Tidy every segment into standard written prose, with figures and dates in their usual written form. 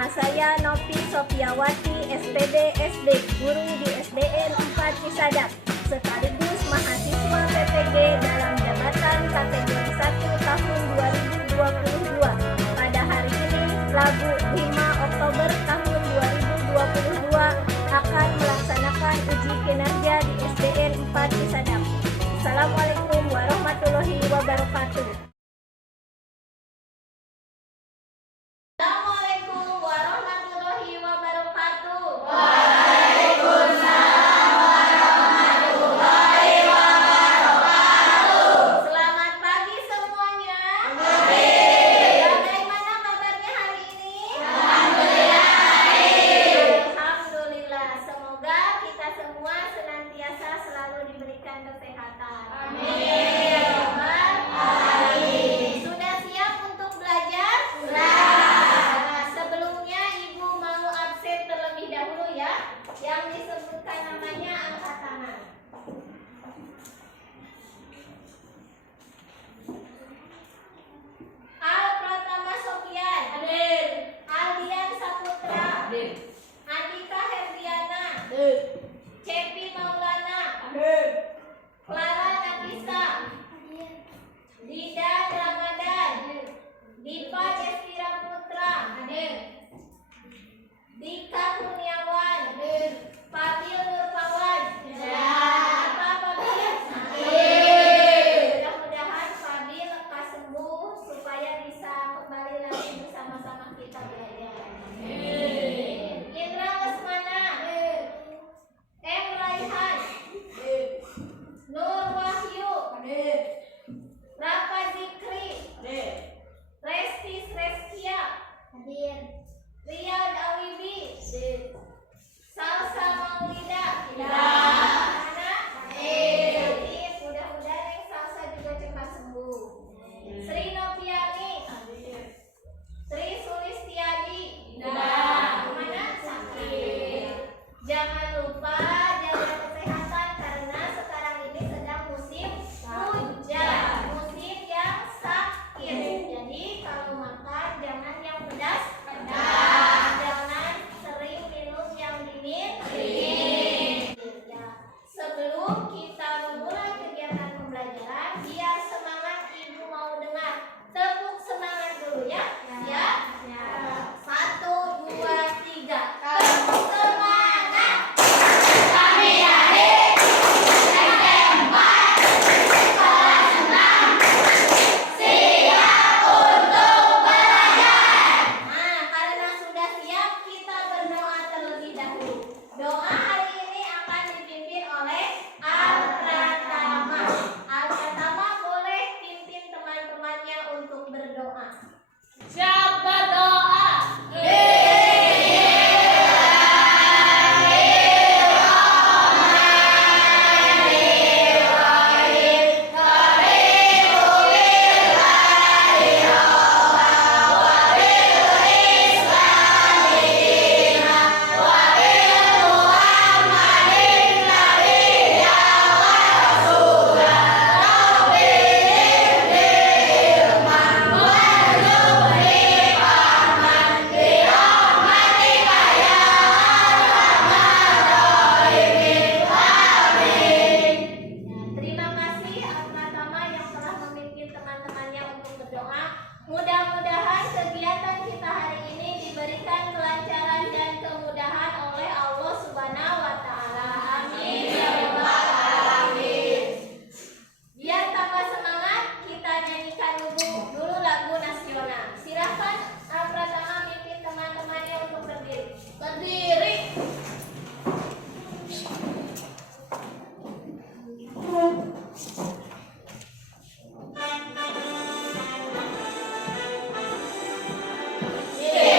Nama saya Nopi Sofiawati, SPD SD, guru di SDN 4 Cisadap, sekaligus mahasiswa PPG dalam jabatan kategori 1 tahun 2022. Pada hari ini, Rabu 5 Oktober tahun 2022, akan melaksanakan uji kinerja di SDN 4 Cisadap. Assalamualaikum warahmatullahi wabarakatuh. Mudah-mudahan kegiatan kita hari ini diberikan kelancaran dan kemudahan oleh Allah Subhanahu wa Ta'ala. Amin ya rabbal alamin. Biar tambah semangat, kita nyanyikan dulu lagu nasional. Silakan Pratama mimpin teman-temannya untuk berdiri. Berdiri. Yeah.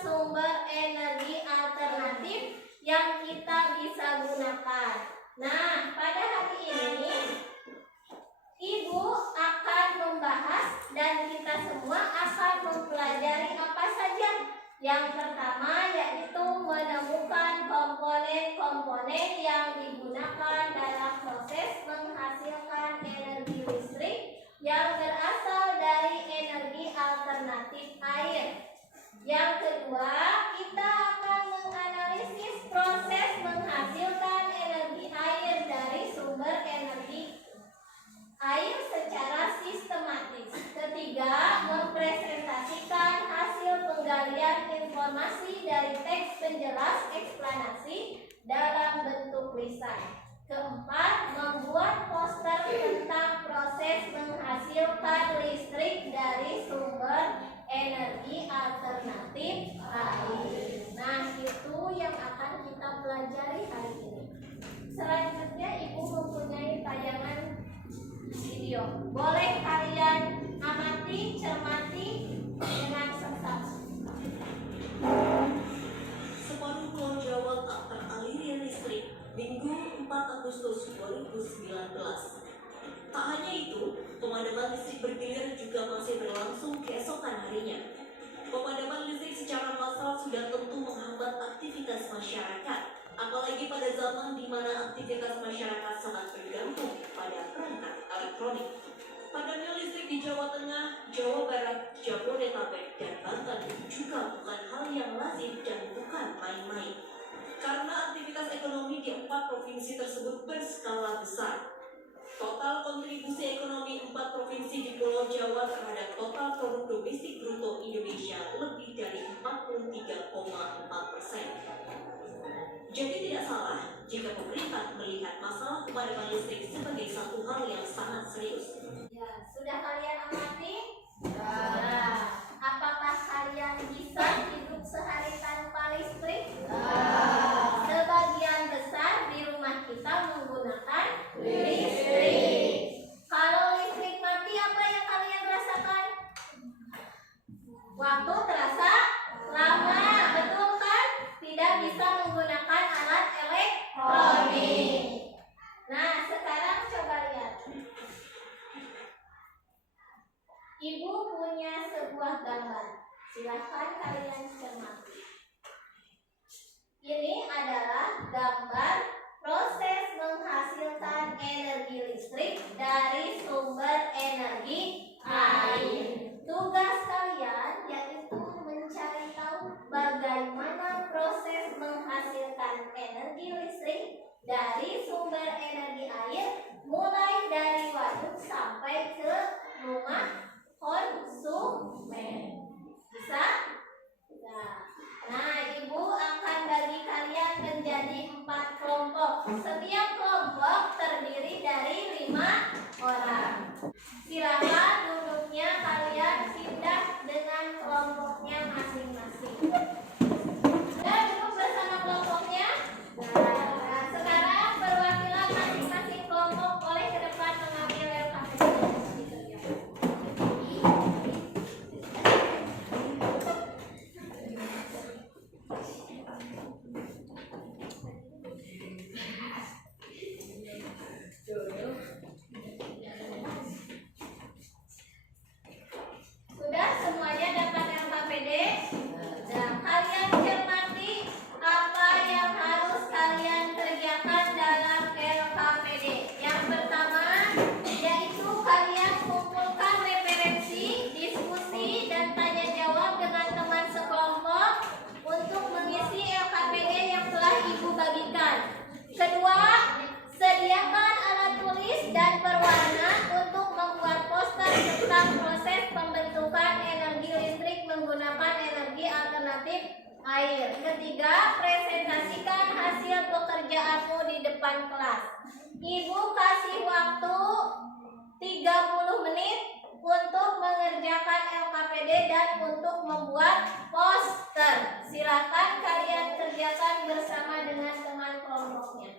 sumber energi alternatif yang kita bisa gunakan. Nah, pada hari ini Ibu akan membahas dan kita semua akan mempelajari apa saja. Yang pertama yaitu menemukan komponen-komponen yang digunakan dalam proses menghasilkan energi listrik yang berasal dari energi alternatif air. Yang kedua, kita akan menganalisis proses menghasilkan energi air dari sumber energi air secara sistematis. Ketiga, mempresentasikan hasil penggalian informasi dari teks penjelas eksplanasi dalam bentuk lisan. Keempat, membuat poster tentang proses menghasilkan listrik dari sumber energi alternatif air. Nah, itu yang akan kita pelajari hari ini. Selanjutnya, Ibu mempunyai tayangan video. Boleh kalian amati, cermati dengan seksama. Separuh Pulau Jawa tak teraliri listrik Minggu 4 Agustus 2019. Tak hanya itu, pemadaman listrik bergilir juga masih berlangsung keesokan harinya. Pemadaman listrik secara massal sudah tentu menghambat aktivitas masyarakat, apalagi pada zaman di mana aktivitas masyarakat sangat bergantung pada perangkat elektronik. Padamnya listrik di Jawa Tengah, Jawa Barat, Jabodetabek, dan Banten juga bukan hal yang lazim dan bukan main-main. Karena aktivitas ekonomi di 4 provinsi tersebut berskala besar. Total kontribusi ekonomi 4 provinsi di Pulau Jawa terhadap total produk domestik bruto Indonesia lebih dari 43,4%. Jadi tidak salah jika pemerintah melihat masalah pemadaman listrik sebagai satu hal yang sangat serius. Ya, sudah kalian amati? Ya. Apakah kalian bisa hidup sehari tanpa listrik? Ya. Sebagian besar di rumah kita menggunakan listrik. Kalau listrik mati, apa yang kalian rasakan? Waktu terasa lama, betul kan? Tidak bisa menggunakan alat elektronik. Nah, sekarang coba lihat. Ibu punya sebuah gambar. Silahkan kalian cermati. Ini adalah gambar proses menghasilkan energi listrik dari sumber energi air. Tugas kalian yaitu mencari tahu bagaimana proses menghasilkan energi listrik dari sumber energi air, mulai dari waduk sampai ke rumah konsumen. Bisa? Nah, Ibu akan bagi kalian menjadi 4 kelompok. Setiap kelompok terdiri dari 5 orang. Silakan duduknya kalian pindah dengan kelompoknya masing-masing. Dan duduk bersama kelompoknya. Nah, sekarang perwakilan masing-masing kelompok boleh ke depan mengambil LKPD. Sudah semuanya dapat LKPD? Nah, kalian cermati apa yang harus kalian kerjakan dalam LKPD. Yang pertama yaitu kalian kumpulkan referensi, diskusi, dan tanya jawab dengan teman sekelompok untuk mengisi LKPD yang telah Ibu bagikan. Kedua, sediakan alat tulis dan berwarna untuk membuat poster tentang proses pembentukan energi listrik menggunakan energi alternatif air. Ketiga, presentasikan hasil pekerjaanmu di depan kelas. Ibu kasih waktu 30 menit untuk mengerjakan LKPD dan untuk membuat poster. Silakan kalian kerjakan bersama dengan teman kelompoknya.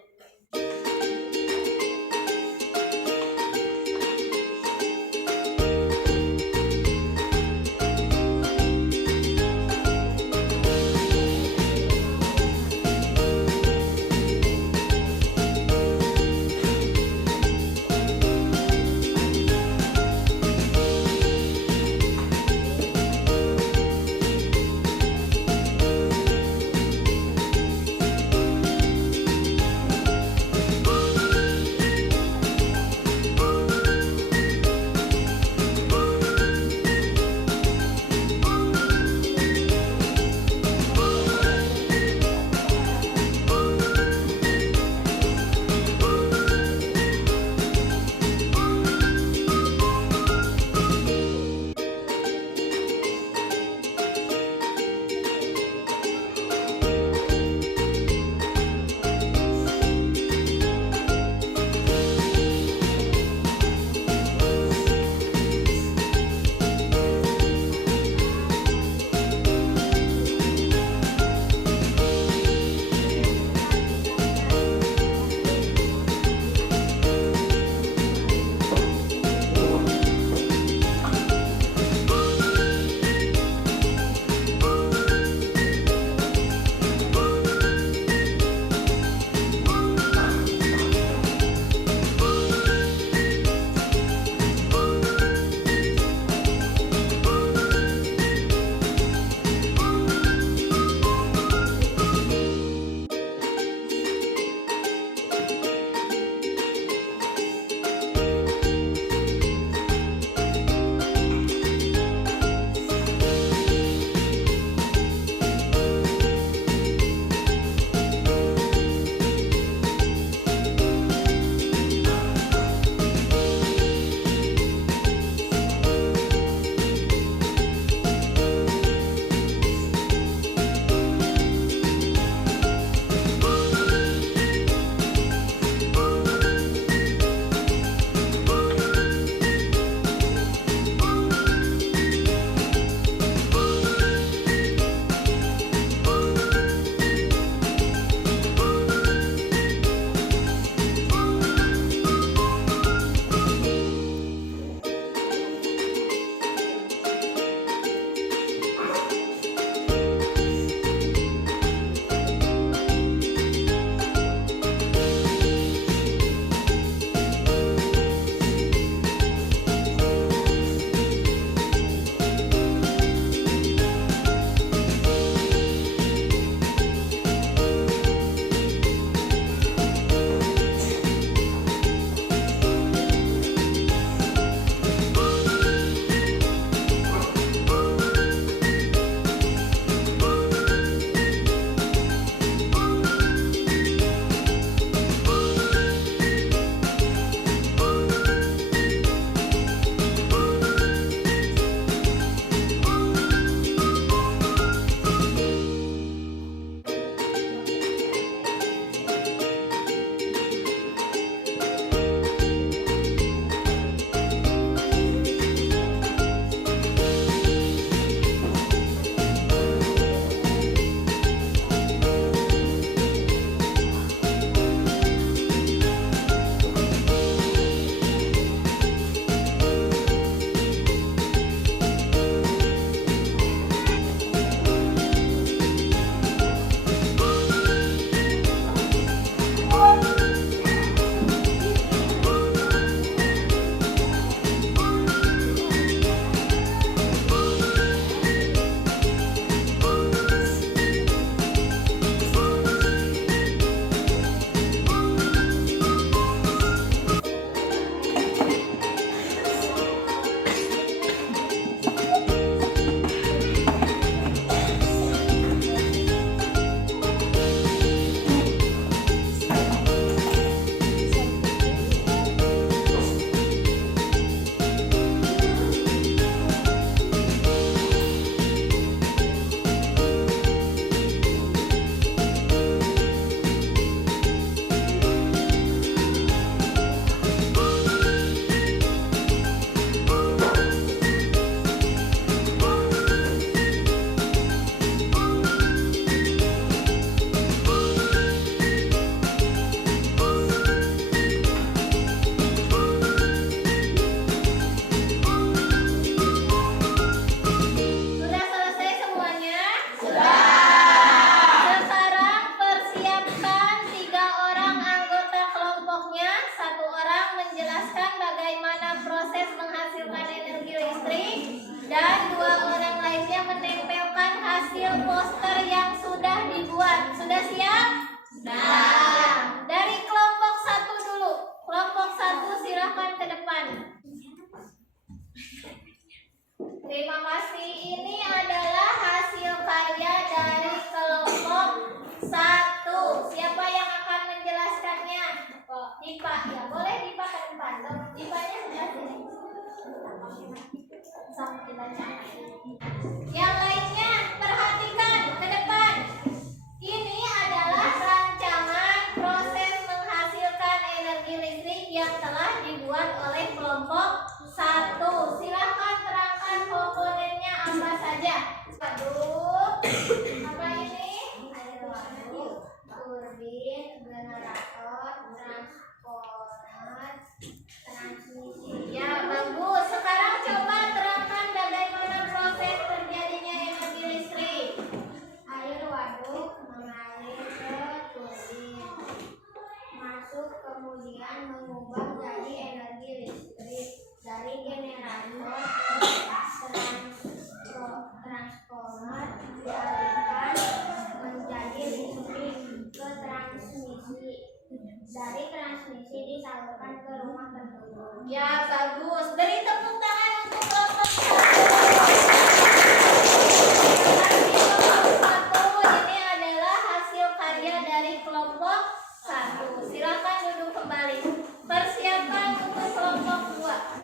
transformer, transmisi. Ya, bagus. Sekarang coba terangkan bagaimana proses terjadinya energi listrik. Air waduk mengalir ke turbin, masuk kemudian mengubah jadi energi listrik dari generator ke transformer, dialirkan menjadi listrik ke transmisi, dari transmisi disalurkan ke rumah penduduk. Ya, bagus. Beri tepuk tangan untuk kelompok 1. Ini adalah hasil karya dari kelompok 1. Silakan duduk kembali. Persiapkan untuk kelompok 2.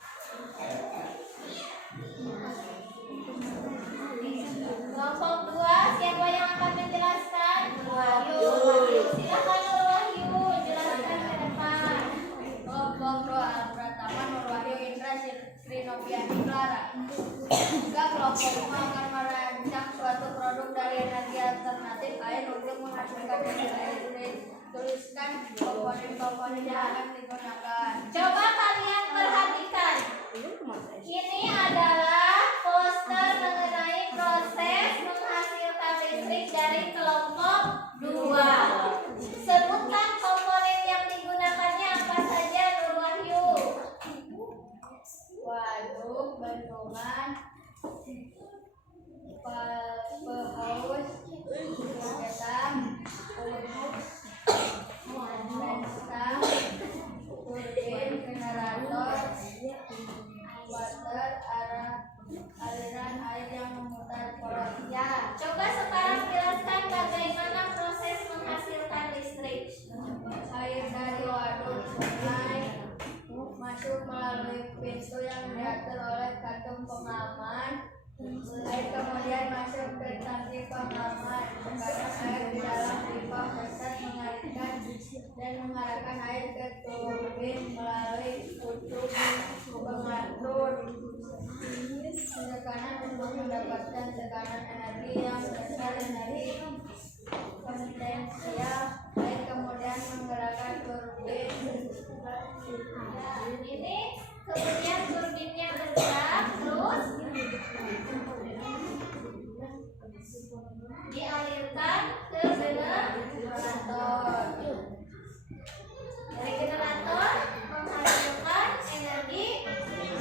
Kelompok 2, siapa yang akan menjelaskan? Wahyu. Silakan Nur Wahyu, jelaskan ke depan. Kelompok 2, pertama Nur Wahyu Indra Srinoviani Clara. Juga kelompok 5 akan merancang suatu produk dari energi alternatif air untuk menghasilkan energi listrik. Tuliskan komponen-komponen yang akan digunakan. Coba kalian perhatikan. Ini adalah poster mengenai proses menghasilkan listrik dari kelompok 2. Sebutkan komponen yang digunakannya apa saja, Nur Wahyu. Waduk, bendungan, pehaus, kegiatan, penstang, turbin, generator, water, aliran air yang memutar poros. Ya, coba sekarang jelaskan bagaimana proses menghasilkan listrik. Air dari waduk sungai masuk melalui pintu yang diatur oleh kantung pengaman. Air kemudian masuk ke tangki pengaman. Tekanan air di dalam pipa besar mengalirkan dan mengarahkan air ke turbin melalui kutub pengatur tekanan untuk mendapatkan tekanan energi yang besar. Energi potensial air kemudian menggerakkan turbin. Ini kemudian turbinnya bergerak terus dialirkan ke generator. Dari generator menghasilkan energi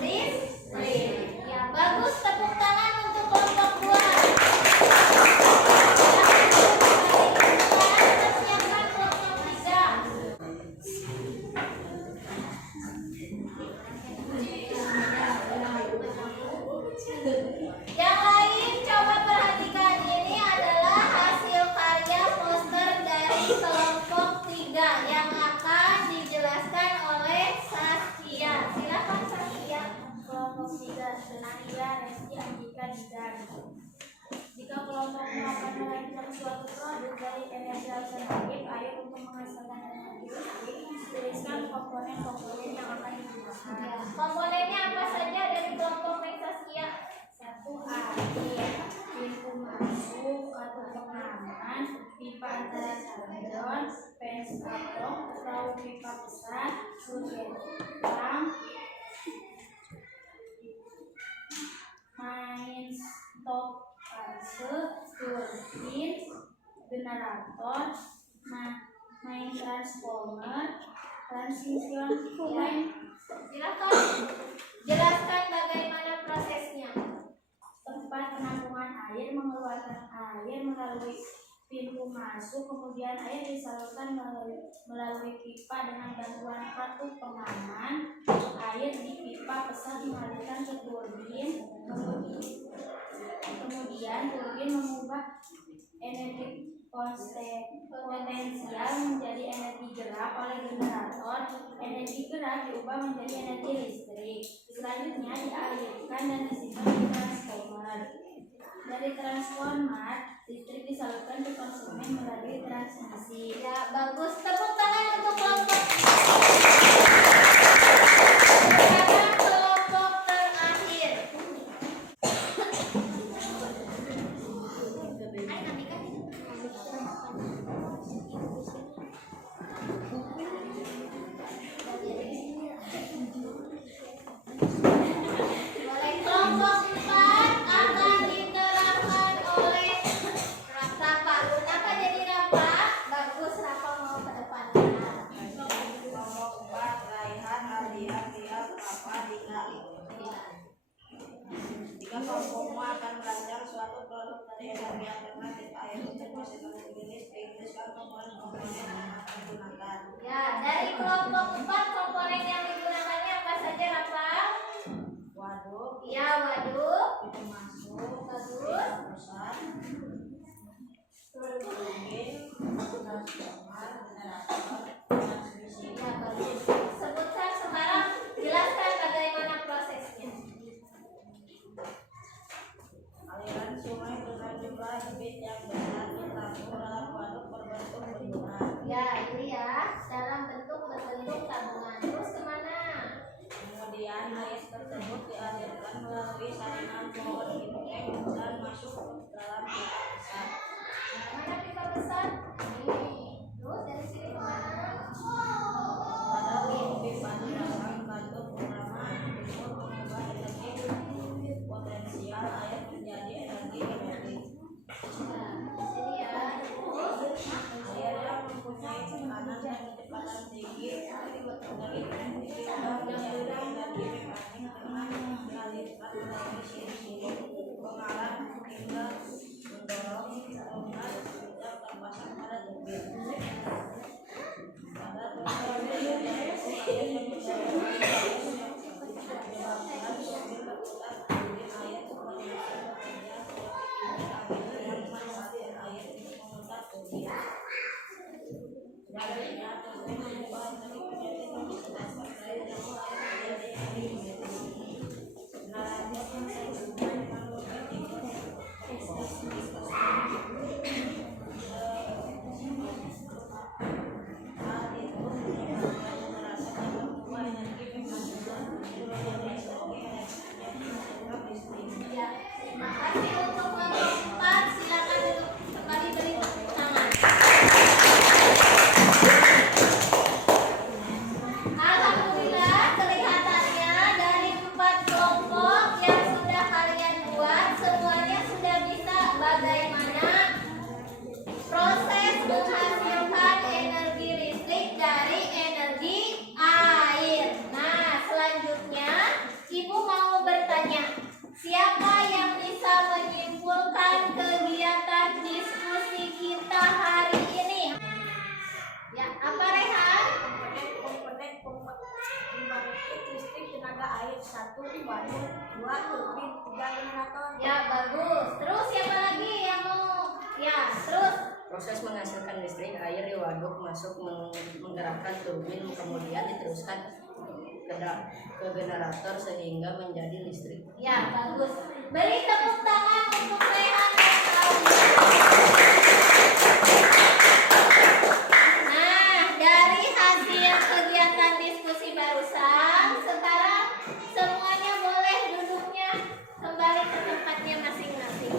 listrik. Ya, bagus. Tepuk tangan untuk kelompok 2. Persiapkan kelompok 3. Yang lain coba perhatikan. Ini adalah hasil karya poster dari kelompok 3 yang akan dijelaskan oleh Saskia. Silakan Saskia. Kelompok 3, Senania, Resti, Andika, Didan. Jika kelompokmu akan merancang suatu produk dari energi alternatif air untuk menghasilkan energi listrik, tuliskan komponen-komponen yang akan digunakan. Ya, komponennya apa saja dari kelompok Saskia? 1. Air, pintu masuk, kantung pengaman, pipa antara salon, penstapong atau pipa besar, sugetang, main stop fase, turbin, generator, main transformer, transmission line. Silakan jelaskan bagaimana prosesnya. Tempat penampungan air mengeluarkan air melalui pintu masuk, kemudian air disalurkan melalui pipa dengan bantuan kartu pengaman. Air di pipa besar mengalirkan ke turbin, kemudian turbin mengubah energi potensial menjadi energi gerak oleh generator. Energi gerak diubah menjadi energi listrik. Selanjutnya dialirkan dan disimpan di transformer. Dari transformer, listrik disalurkan ke konsumen melalui transmisi. Ya, bagus. Tepuk tangan untuk kelompok. Sekarang kelompok terakhir. alternatif air untuk proses energi listrik. Tuliskan komponen-komponen yang akan digunakan. Ya, dari kelompok 4 komponen yang digunakannya apa saja, Rafael? Waduk, Ya, waduk. pintu masuk, Terus? pusat, turbin, transformer, generator, transmisi. Ya, bagus. Sebutkan sekarang, jelaskan bagaimana prosesnya. Aliran sungai dengan jumlah debit yang besar ditampung dalam waduk berbentuk bendungan. Ya, ini ya, dalam bentuk berbentuk tabungan. Terus kemana? Kemudian air tersebut dialirkan melalui saringan pohon genteng dan masuk ke dalam pipa besar. Nah, mana pipa besar? Ini. Terus dari sini kemana? Pada pipa terdapat batu utama untuk mengubah energi potensial air menjadi energi kinetik. Nah, di sini ya. Terus? Air yang mempunyai tekanan dan kecepatan tinggi dari diubah menjadi energi mekanik dengan mengalirkan melalui siri-siri pengarah hingga mendorong tabungan yang terpasang pada turbin. Pada turbin yaitu air yang menyebabkan turbin berputar, turbin air kemudian bekerja seperti angin yang memanfaatkan air untuk memutar turbin. Sebaliknya, turbin mengubah energi kinetik menyebabkan air yang mengalir menjadi energi kinetik. Generator yang sehubungan dengan turbin itu hal itu menyebabkan generator yang mengubah energi mekanisme menjadi energi yang menghasilkan listrik. Ya. Terima kasih untuk kelompok 4. Silakan duduk kembali beri tepuk tangan. Alhamdulillah, kelihatannya dari 4 kelompok yang sudah kalian buat, semuanya sudah bisa bagaimana proses menghasilkan energi listrik dari energi air. Nah, selanjutnya Ibu mau bertanya, siapa yang bisa menyimpulkan kegiatan diskusi kita hari ini? Ya, apa Rehan? Komponen pembangkit listrik tenaga air 1 waduk, 2 turbin, 3 generator. Ya, bagus. Terus siapa lagi yang mau? Ya, terus. Proses menghasilkan listrik, air di waduk masuk menggerakkan turbin, kemudian diteruskan ke generator sehingga menjadi listrik. Ya, bagus. Beri tepuk tangan untuk Rehan dan Claudia. Nah, dari hasil kegiatan diskusi barusan, sekarang semuanya boleh duduknya kembali ke tempatnya masing-masing.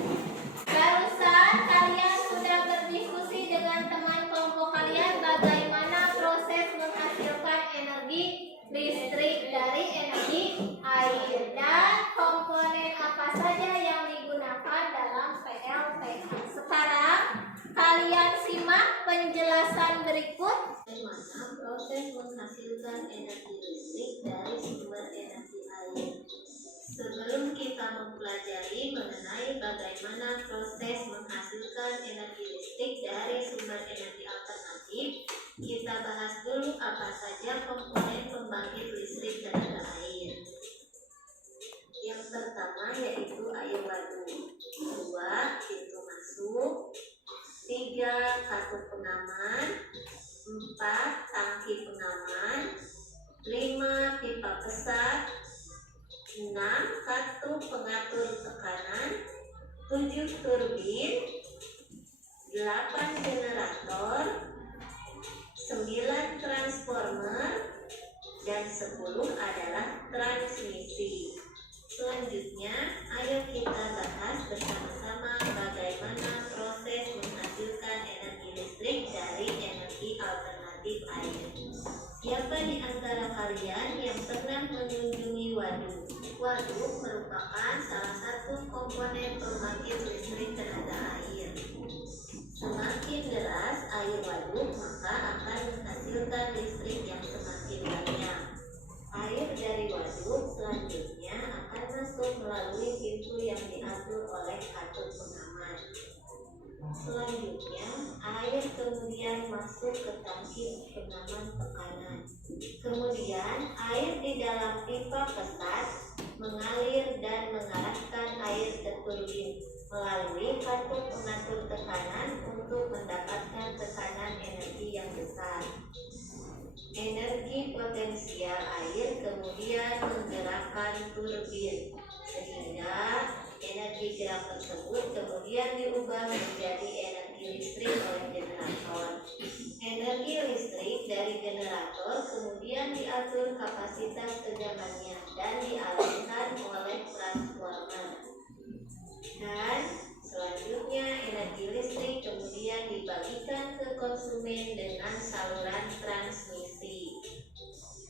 Barusan kalian sudah berdiskusi dengan teman kelompok kalian bagaimana proses menghasilkan energi listrik dari energi air dan komponen apa saja yang digunakan dalam PLTH. Sekarang kalian simak penjelasan berikut. Bagaimana proses menghasilkan energi listrik dari sumber energi air? Sebelum kita mempelajari mengenai bagaimana proses menghasilkan energi listrik dari sumber energi alternatif, kita bahas dulu apa saja komponen pembangkit listrik tenaga air. Yang pertama yaitu air waduk, 2 pintu masuk, 3 kartu pengaman, 4 tangki pengaman, 5 pipa besar, 6 kartu pengatur tekanan, 7 turbin, 8 generator, 9 transformer, dan 10 adalah transmisi. Selanjutnya, ayo kita bahas bersama-sama bagaimana proses menghasilkan energi listrik dari energi alternatif air. Siapa di antara kalian yang pernah mengunjungi waduk? Waduk merupakan salah satu komponen pembangkit listrik tenaga air. Semakin deras air waduk, maka akan menghasilkan listrik yang semakin banyak. Air dari waduk selanjutnya akan masuk melalui pintu yang diatur oleh kartu pengaman. Selanjutnya, air kemudian masuk ke tangki pengaman tekanan. Kemudian, air di dalam pipa pesat mengalir dan mengarahkan air ke turbin melalui katup pengatur tekanan untuk mendapatkan tekanan energi yang besar. Energi potensial air kemudian menggerakkan turbin, sehingga energi gerak tersebut kemudian diubah menjadi energi listrik oleh generator. Energi listrik dari generator kemudian diatur kapasitas tegangannya dan dialirkan oleh transformer. Dan selanjutnya energi listrik kemudian dibagikan ke konsumen dengan saluran transmisi.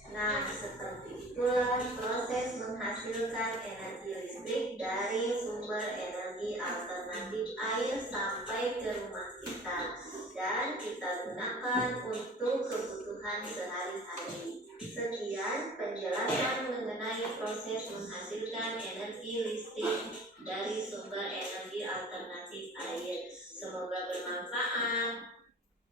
Nah, seperti itulah proses menghasilkan energi listrik dari sumber energi alternatif air sampai ke rumah kita dan kita gunakan untuk kebutuhan sehari-hari. Sekian penjelasan mengenai proses menghasilkan energi listrik dari sumber energi alternatif air. Semoga bermanfaat.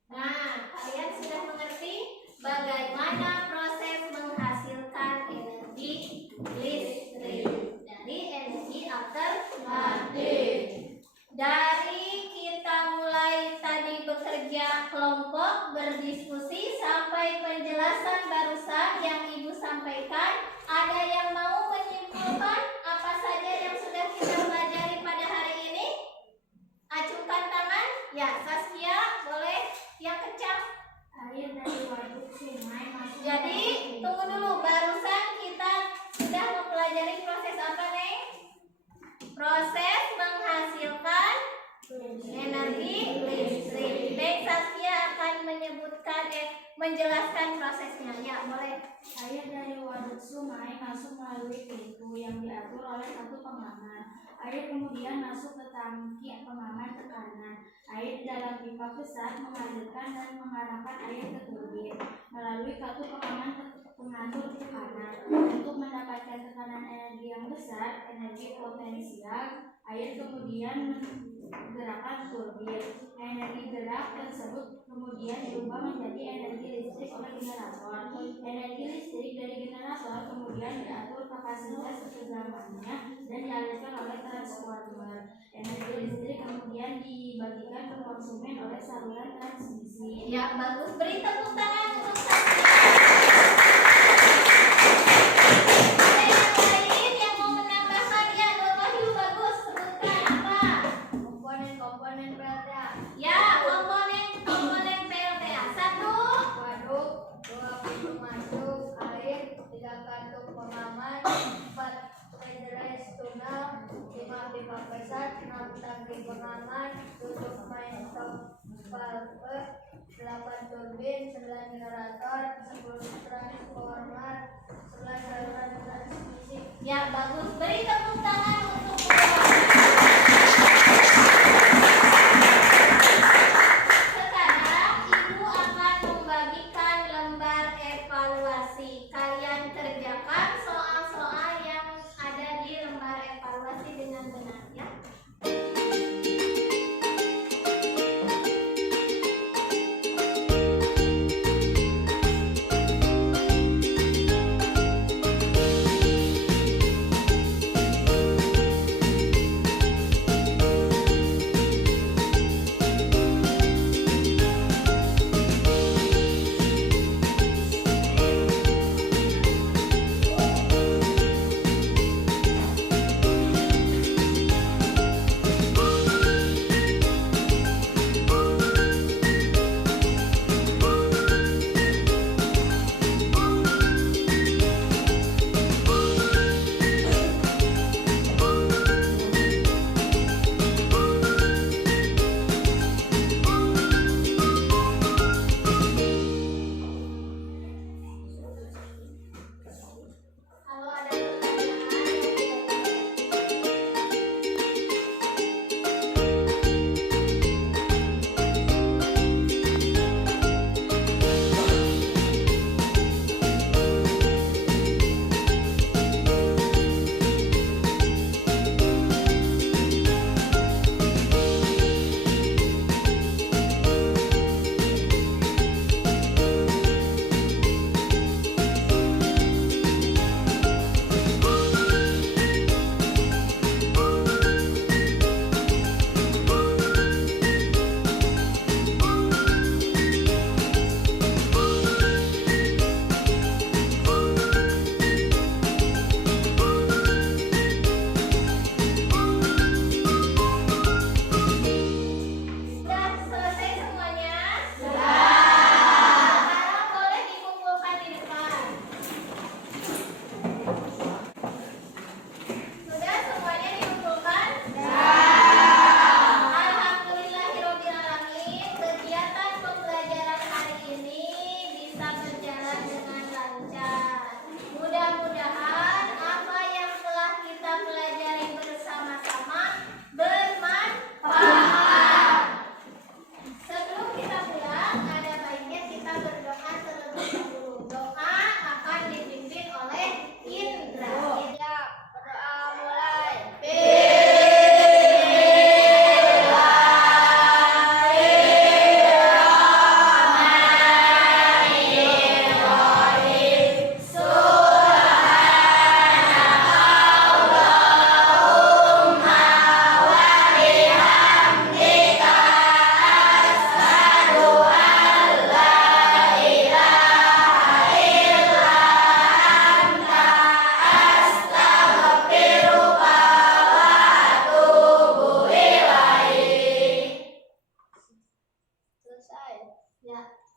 Nah, kalian sudah mengerti bagaimana proses menghasilkan energi listrik dari energi alternatif. Dari kita mulai tadi bekerja kelompok, berdiskusi, sampai penjelasan barusan yang Ibu sampaikan, ada yang mau menyimpulkan apa saja yang sudah kita pelajari pada hari ini? Acungkan tangan. Ya, Saskia, boleh yang kencang. Air dari waduk sungai masuk. Jadi, tunggu dulu, barusan kita sudah mempelajari proses apa, Neng? Proses menghasilkan energi listrik. Neng Saskia akan menjelaskan prosesnya. Ya, boleh. Air dari waduk sungai masuk melalui pintu yang diatur oleh satu pengaman. Air kemudian masuk ke tangki pengaman tekanan. Air dalam pipa besar mengalirkan dan mengarahkan air ke turbin melalui katup pengatur tekanan. Untuk mendapatkan tekanan energi yang besar, energi potensial, air kemudian menggerakkan turbin. Energi gerak tersebut kemudian diubah menjadi energi listrik oleh generator. Energi listrik dari generator kemudian diatur kapasitas tegangannya dan dialirkan oleh transformer. Energi listrik kemudian dibagikan ke konsumen oleh saluran transmisi. Ya, bagus. Beri tepuk tangan untuk Saskia. Ada yang lain yang mau menambahkan? Ya, Nur Wahyu, bagus. Sebutkan apa? Komponen PLTA. Ya, komponen PLTA. 1. Waduk, 2 pintu masuk, air, 3 katup pengaman, 4 hydraulic tunnel, 5 pipa pesat, 6 tangki pengaman, 7 main top valve, 8 turbin, 9 generator, 10 transformer, 11 saluran transmisi. Ya, bagus. Beri tepuk tangan untuk sekarang Ibu akan membagikan lembar evaluasi. Kalian kerjakan soal-soal yang ada di lembar evaluasi dengan benar, ya.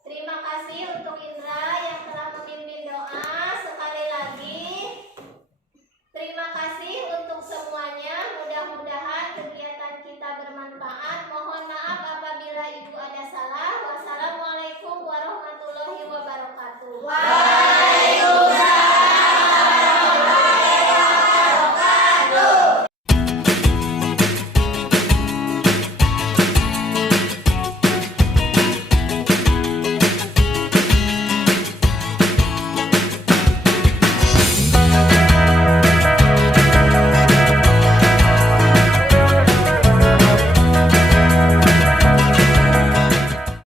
Terima kasih untuk Indra yang telah